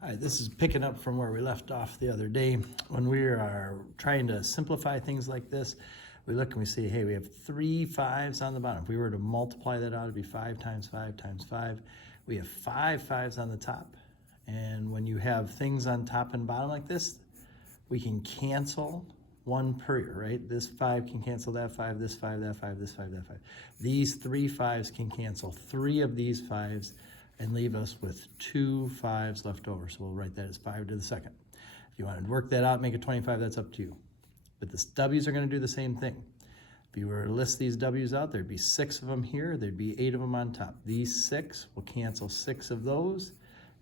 All right, this is picking up from where we left off the other day. When we are trying to simplify things like this, we look and we see, hey, we have 3 5s on the bottom. If we were to multiply that out, it'd be 5 times 5 times 5. We have 5 5s on the top. And when you have things on top and bottom like this, we can cancel one per year, right? This 5 can cancel that 5, this 5, that 5, this 5, that 5. These 3 5s can cancel 3 of these 5s and leave us with 2 5s left over. So we'll write that as 5 to the second. If you want to work that out, make it 25, that's up to you. But the W's are going to do the same thing. If you were to list these W's out, there'd be 6 of them here, there'd be 8 of them on top. These 6 will cancel 6 of those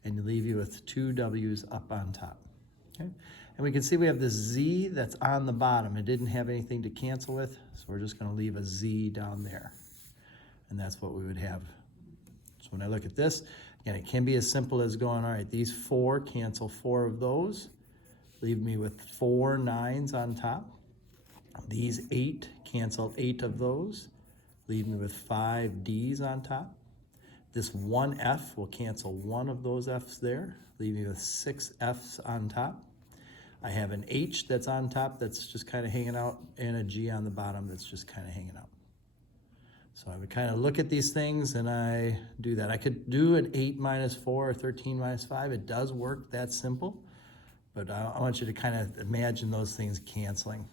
and leave you with 2 W's up on top. Okay? And we can see we have this Z that's on the bottom. It didn't have anything to cancel with, so we're just going to leave a Z down there. And that's what we would have. So when I look at this, again, it can be as simple as going, all right, these 4 cancel 4 of those, leave me with 4 9s on top. These 8 cancel 8 of those, leave me with 5 D's on top. This 1 F will cancel 1 of those F's there, leave me with 6 F's on top. I have an H that's on top that's just kind of hanging out, and a G on the bottom that's just kind of hanging out. So I would kind of look at these things and I do that. I could do an 8 minus 4 or 13 minus 5. It does work that simple, but I want you to kind of imagine those things canceling.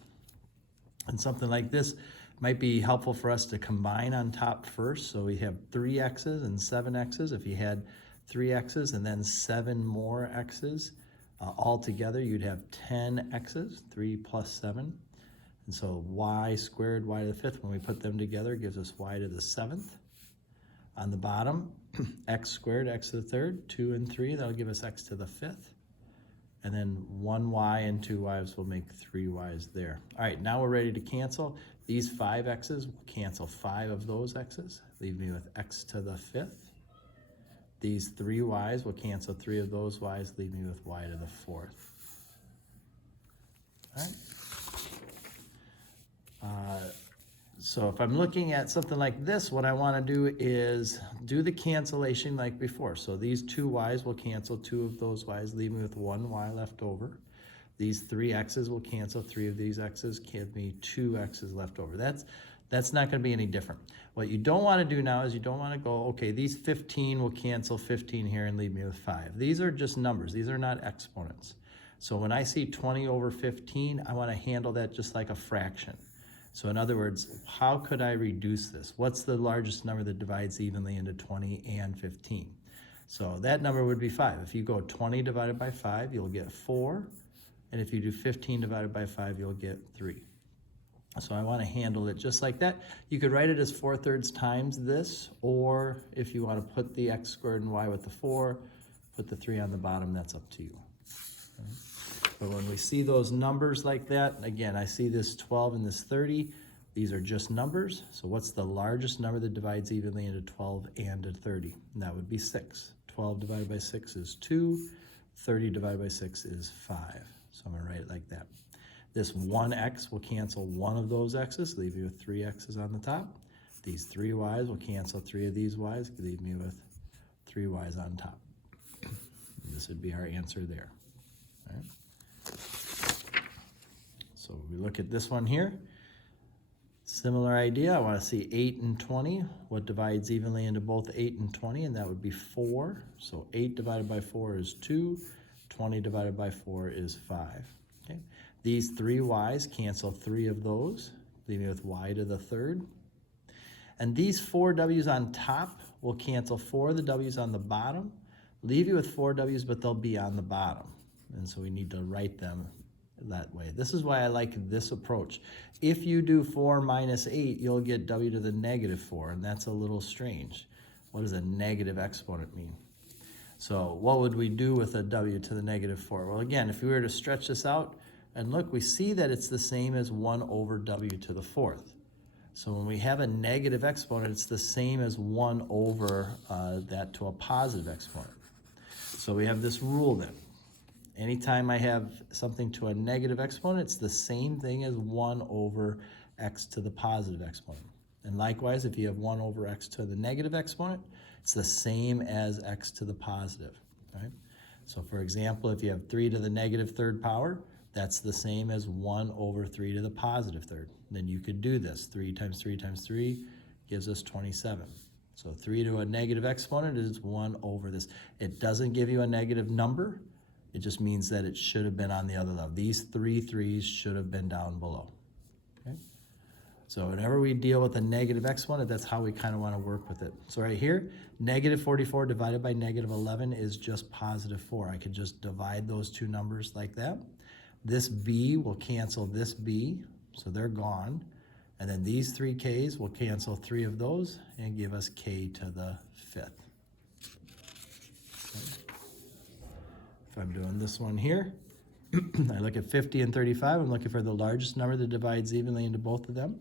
And something like this might be helpful for us to combine on top first. So we have 3 X's and 7 X's. If you had 3 X's and then 7 more X's, all together you'd have 10 X's, 3 plus 7. And so y squared, y to the 5th, when we put them together, gives us y to the 7th. On the bottom, x squared, x to the 3rd, 2 and 3, that'll give us x to the 5th. And then 1y and 2 y's will make 3 y's there. All right, now we're ready to cancel. These 5 x's will cancel 5 of those x's, leave me with x to the 5th. These 3 y's will cancel 3 of those y's, leave me with y to the 4th. All right. So if I'm looking at something like this, what I want to do is do the cancellation like before. So these 2 y's will cancel 2 of those y's, leave me with 1 y left over. These 3 x's will cancel 3 of these x's, give me 2 x's left over. That's not going to be any different. What you don't want to do now is you don't want to go, okay, these 15 will cancel 15 here and leave me with 5. These are just numbers. These are not exponents. So when I see 20 over 15, I want to handle that just like a fraction. So in other words, how could I reduce this? What's the largest number that divides evenly into 20 and 15? So that number would be 5. If you go 20 divided by 5, you'll get 4. And if you do 15 divided by 5, you'll get 3. So I want to handle it just like that. You could write it as 4/3 times this, or if you want to put the x squared and y with the 4, put the 3 on the bottom, that's up to you. Okay. But when we see those numbers like that, again, I see this 12 and this 30. These are just numbers. So what's the largest number that divides evenly into 12 and a 30? And that would be 6. 12 divided by 6 is 2. 30 divided by 6 is 5. So I'm going to write it like that. This 1x will cancel 1 of those x's, leave you with 3 x's on the top. These 3 y's will cancel 3 of these y's, leave me with 3 y's on top. And this would be our answer there. All right. So we look at this one here. Similar idea. I want to see 8 and 20. What divides evenly into both 8 and 20? And that would be 4. So 8 divided by 4 is 2. 20 divided by 4 is 5. Okay. These 3 y's cancel 3 of those, leaving me with y to the 3rd. And these 4 w's on top will cancel 4 of the w's on the bottom, leave you with 4 w's, but they'll be on the bottom. And so we need to write them that way. This is why I like this approach. If you do 4 minus 8, you'll get w to the negative 4, and that's a little strange. What does a negative exponent mean? So what would we do with a w to the negative 4? Well, again, if we were to stretch this out, and look, we see that it's the same as 1 over w to the 4th. So when we have a negative exponent, it's the same as 1 over that to a positive exponent. So we have this rule then. Anytime I have something to a negative exponent, it's the same thing as 1 over x to the positive exponent. And likewise, if you have 1 over x to the negative exponent, it's the same as x to the positive, right? So for example, if you have 3 to the negative third power, that's the same as 1 over 3 to the positive third. Then you could do this. 3 times 3 times 3 gives us 27. So 3 to a negative exponent is 1 over this. It doesn't give you a negative number. It just means that it should have been on the other level. These 3 3's should have been down below. Okay? So whenever we deal with a negative exponent, that's how we kind of want to work with it. So right here, negative 44 divided by negative 11 is just positive 4. I could just divide those two numbers like that. This b will cancel this b, so they're gone. And then these 3 k's will cancel 3 of those and give us k to the 5th. Okay. If I'm doing this one here, I look at 50 and 35. I'm looking for the largest number that divides evenly into both of them,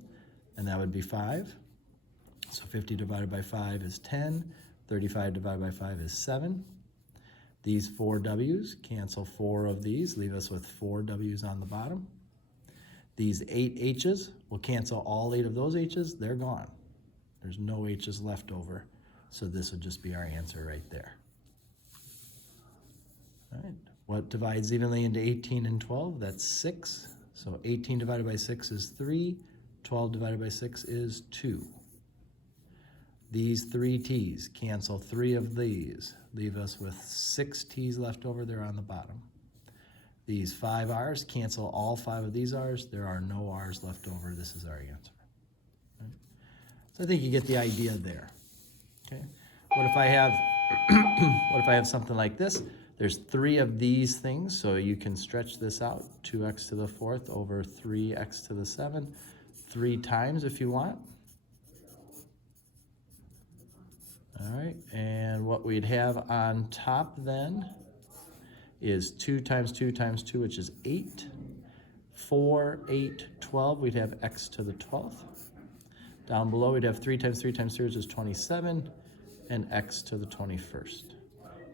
and that would be 5. So 50 divided by 5 is 10. 35 divided by 5 is 7. These 4 w's cancel 4 of these, leave us with 4 w's on the bottom. These 8 h's will cancel all 8 of those h's. They're gone. There's no h's left over, so this would just be our answer right there. All right. What divides evenly into 18 and 12? That's 6. So 18 divided by 6 is 3. 12 divided by 6 is 2. These 3 t's cancel 3 of these, leave us with 6 t's left over. They're on the bottom. These 5 r's cancel all 5 of these r's. There are no r's left over. This is our answer. Right? So I think you get the idea there. Okay. What if I have what if I have something like this? There's 3 of these things, so you can stretch this out. 2x to the 4th over 3x to the 7th, 3 times if you want. All right, and what we'd have on top then is 2 times 2 times 2, which is 8. 4, 8, 12, we'd have x to the 12th. Down below, we'd have 3 times 3 times 3, which is 27, and x to the 21st.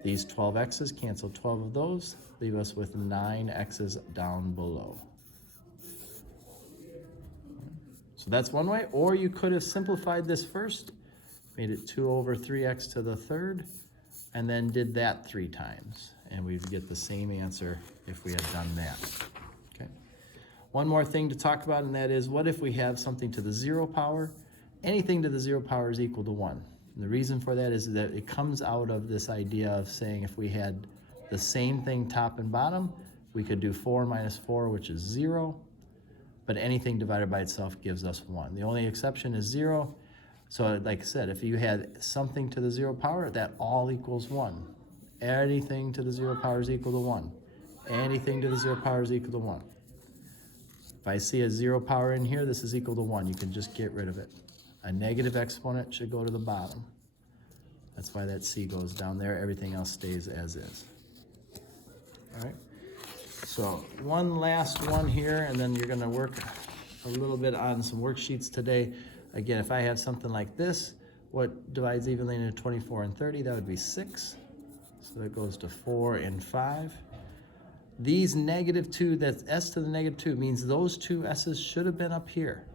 These 12 x's cancel 12 of those, leave us with 9 x's down below. So that's one way, or you could have simplified this first, made it 2 over 3x to the 3rd, and then did that 3 times. And we'd get the same answer if we had done that. Okay. One more thing to talk about, and that is, what if we have something to the 0 power? Anything to the 0 power is equal to 1. And the reason for that is that it comes out of this idea of saying if we had the same thing top and bottom, we could do 4 minus 4, which is 0, but anything divided by itself gives us 1. The only exception is 0. So like I said, if you had something to the 0 power, that all equals 1. Anything to the 0 power is equal to 1. Anything to the 0 power is equal to 1. If I see a 0 power in here, this is equal to 1. You can just get rid of it. A negative exponent should go to the bottom. That's why that C goes down there. Everything else stays as is. All right. So one last one here, and then you're going to work a little bit on some worksheets today. Again, if I have something like this, what divides evenly into 24 and 30? That would be 6. So that goes to 4 and 5. These negative 2, that's s to the negative 2, means those 2 s's should have been up here.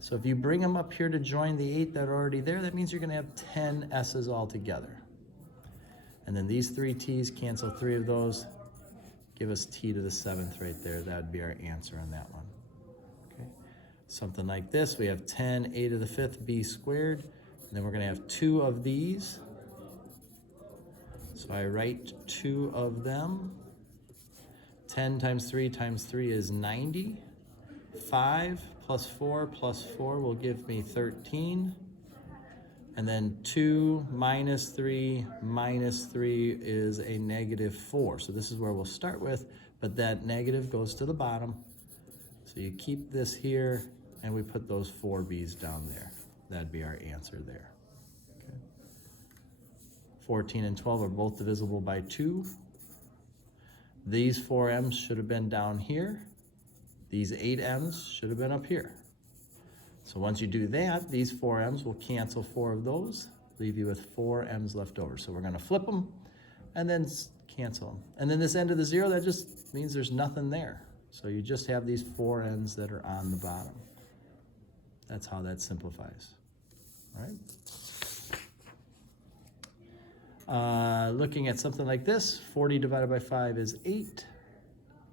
So if you bring them up here to join the 8 that are already there, that means you're going to have 10 s's altogether. And then these 3 t's cancel 3 of those, give us t to the 7th right there. That would be our answer on that one. Okay. Something like this, we have 10 a to the 5th b squared, and then we're going to have 2 of these. So I write 2 of them. 10 times 3 times 3 is 90. 5 plus 4 plus 4 will give me 13. And then 2 minus 3 is a negative 4. So this is where we'll start with, but that negative goes to the bottom. So you keep this here, and we put those 4 b's down there. That'd be our answer there. Okay. 14 and 12 are both divisible by 2. These 4 m's should have been down here. These 8 m's should have been up here. So once you do that, these 4 m's will cancel 4 of those, leave you with 4 m's left over. So we're going to flip them and then cancel them. And then this end of the 0, that just means there's nothing there. So you just have these 4 n's that are on the bottom. That's how that simplifies. All right? Looking at something like this, 40 divided by 5 is 8.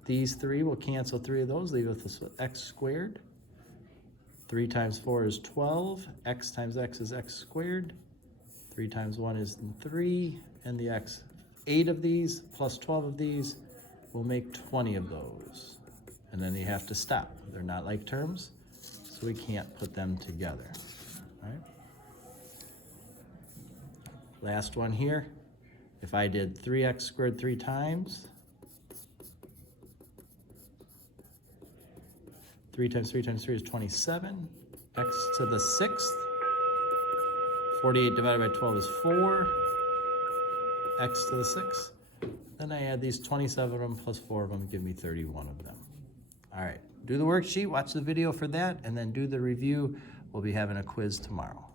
These three will cancel 3 of those, leave us with x squared. 3 times 4 is 12. X times x is x squared. 3 times 1 is 3. And the x, 8 of these plus 12 of these will make 20 of those. And then you have to stop. They're not like terms, so we can't put them together. All right? Last one here. If I did 3x squared 3 times, 3 times 3 times 3 is 27. X to the 6th. 48 divided by 12 is 4. X to the 6th. Then I add these 27 of them plus 4 of them, give me 31 of them. All right, do the worksheet, watch the video for that, and then do the review. We'll be having a quiz tomorrow.